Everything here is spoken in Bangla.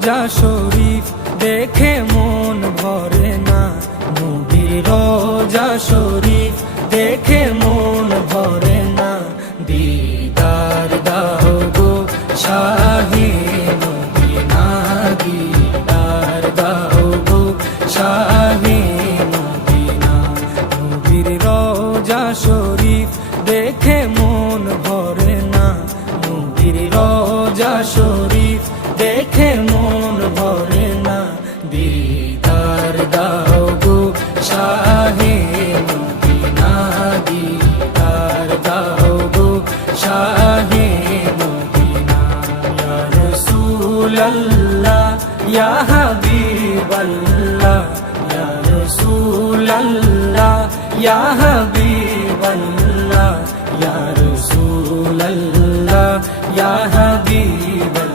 রোজা শরীফ দেখে মন ভরে না, নবীর রোজা শরীফ দেখে মন ভরে না। দিদার দাও গো শাহে মদিনা, দিদার দাও গো শাহে মদিনা। নবীর রোজা শরীফ দেখে মন ভরে না, নবীর রোজা শরীফ দেখে মন ভরে না। দিদার দাও গো শাহে মদিনা, দিদার দাও গো শাহে মদিনা। ইয়া রাসূলাল্লাহ ইয়া হাবিবাল্লাহ, ইয়া রাসূলাল্লাহ ইয়া হাবিবাল্লাহ, ইয়া রাসূলাল্লাহ ইয়া হাবিবাল্লাহ।